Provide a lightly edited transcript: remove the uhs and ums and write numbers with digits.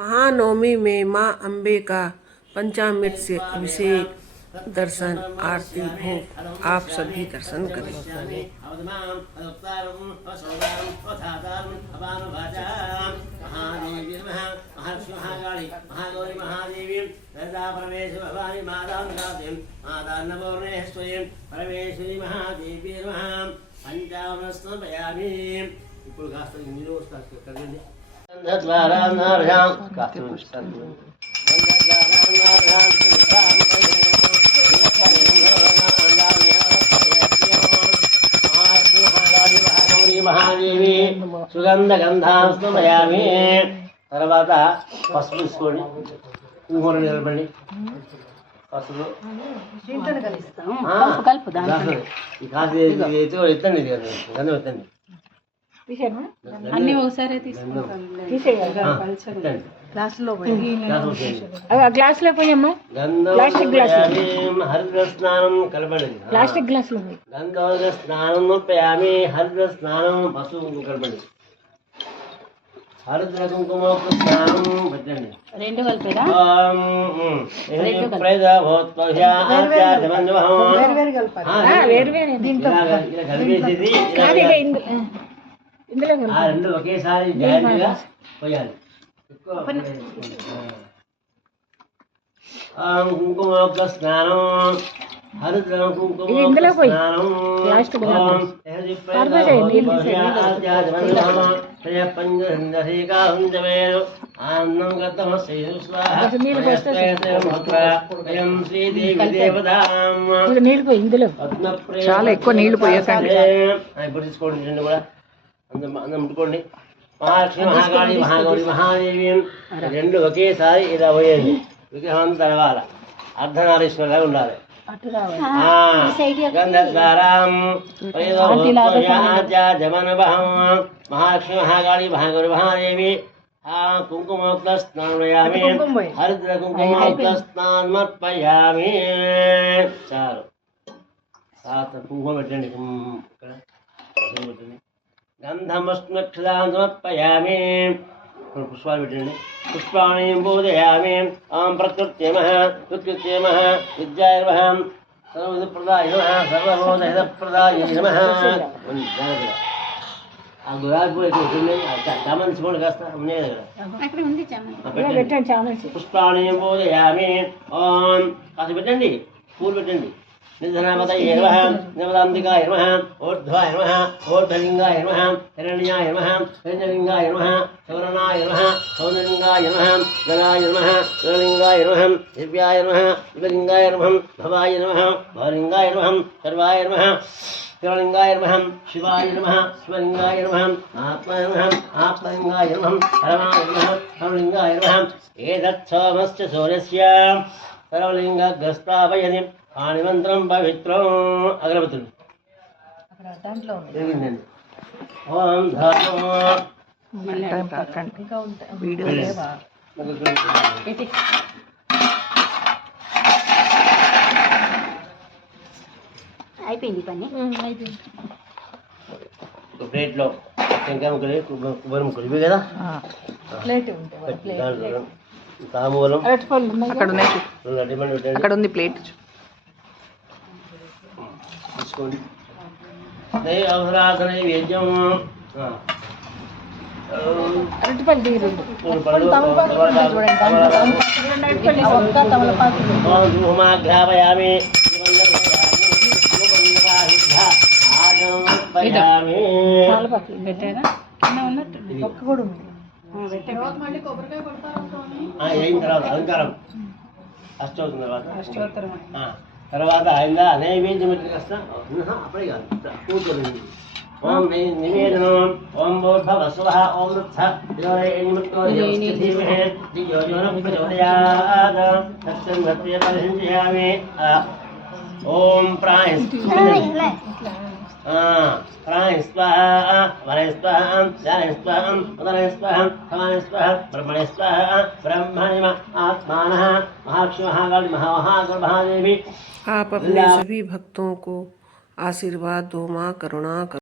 महानवमी में मां अम्बे का पंचामृत से अभिषेक, दर्शन, आरती, भोग आप सभी दर्शन करें। మహాదేవి సుగంధ గంధాస్తమయామి. తర్వాత పసుపు తీసుకోండి, కుంకుమ నిలబడి పసుపు ఎత్తండి, గంధం ఎత్తండి. అన్ని ఒకసారి గ్లాస్ లో పోయమ్మా, హరిద్ర స్నానం కలపండి. ప్లాస్టిక్ గ్లాస్ లో గంధ స్నానం పయామి, హరిద్ర స్నానం పసుపు కలపండి. హరిద్ర కుంకుమ స్నానం పెట్టండి. రెండు కలిపేదా? రెండు ఒకేసారి జాగ్రత్తగా పోయాలి. కుంకుమ స్నానం, హరిద్ర కుంకుమ స్నానం. చాలా ఎక్కువ నీళ్లు పోయకండి. ఇప్పుడు తీసుకోండి, రెండు కూడా అందం ముట్టుకోండి. మహాలక్ష్మి, మహాకాళి, మహాగౌరి, మహాదేవి రెండు ఒకేసారి ఇలా పోయేది. విగ్రహం తెలవాల, అర్ధనారీశ్వరులాగా ఉండాలి. మహాలక్ష్మి, మహాకాళి, మహాగౌరి, మహాదేవి కుంకుమోక్త స్నానయామి, హరిద్ర కుంకుమోక్త స్నానమర్పయామి. చాలు, కుంకుమ పెట్టండి. గంధమస్మక్షదాం సమర్పయామి. పుష్పాలు పెట్టండి. పుష్పాణి బోధయామి. ఆం ప్రకృత్యమః వికృత్యమః విద్యాయర్మః సర్వవిధప్రదాయ నమః సర్వబోధహితప్రదాయ నమః. ఆ గులాబీ పూలు పెట్టండి. చామంతి పూలు కాస్త ఉన్నాయి కదా. పుష్పాణి బోధయామి. ఓం కాస్త పెట్టండి, పూలు పెట్టండి. నిధనామతయే నమః, నిమదాంతికాయ నమః, ఊర్ధ్వాయ నమః, ఊర్ధ్వలింగాయ నమః, హిరణ్యాయ నమః, హిరణ్యలింగాయ నమః, సౌరణాయ నమః, సౌందర్లింగాయ నమః, గణాయ నమః, గణలింగాయ నమః, దివ్యాయ నమః, దివ్యలింగాయ నమః, భవాయ నమః, భవలింగాయ నమః, సర్వాయ నమః, శివలింగాయ నమః, శివాయ నమః, శివలింగాయ నమః, ఆత్మాయ నమః, ఆత్మలింగాయ నమః, హరమాయ నమః, హరలింగాయ నమః. ఏతత్సోమస్య సూర్యస్య సర్వలింగగ్రస్తావయని ఆనిమంత్రం పవిత్రం. అగరబత్తులు ఓం అయిపోయింది పని. ప్లేట్లో టెంకాయ ముక్కలు, కొబ్బరి ముక్కలు ఇవి కదా. తాంబూలం అక్కడ ఉంది ప్లేట్ తీసుకోండి. అవసరాధన నైవేద్యం. ధూమాఘ్రాపయామి. అయిన తర్వాత అలంకారం అష్టోత్తరం తర్వాత తర్వాత ఇంకా నైవేద్యం అప్పుడే కాదు, కూర్చోండి. ఓం నివేదనం. ఓం భూర్భువః స్వః. ఓం ఓం ప్రాయ ప్రాయ స్వాహ, వరయ స్వాహ, జాయ స్వాహ, ఉదరయ స్వాహ, భవాయ స్వాహ, బ్రహ్మణే స్వాహ. ब्रह्मणिम आत्मानः महालक्ष्मी महाकाली महागौरी महादेवी। आप अपने सभी भक्तों को आशीर्वाद दो। माँ करुणा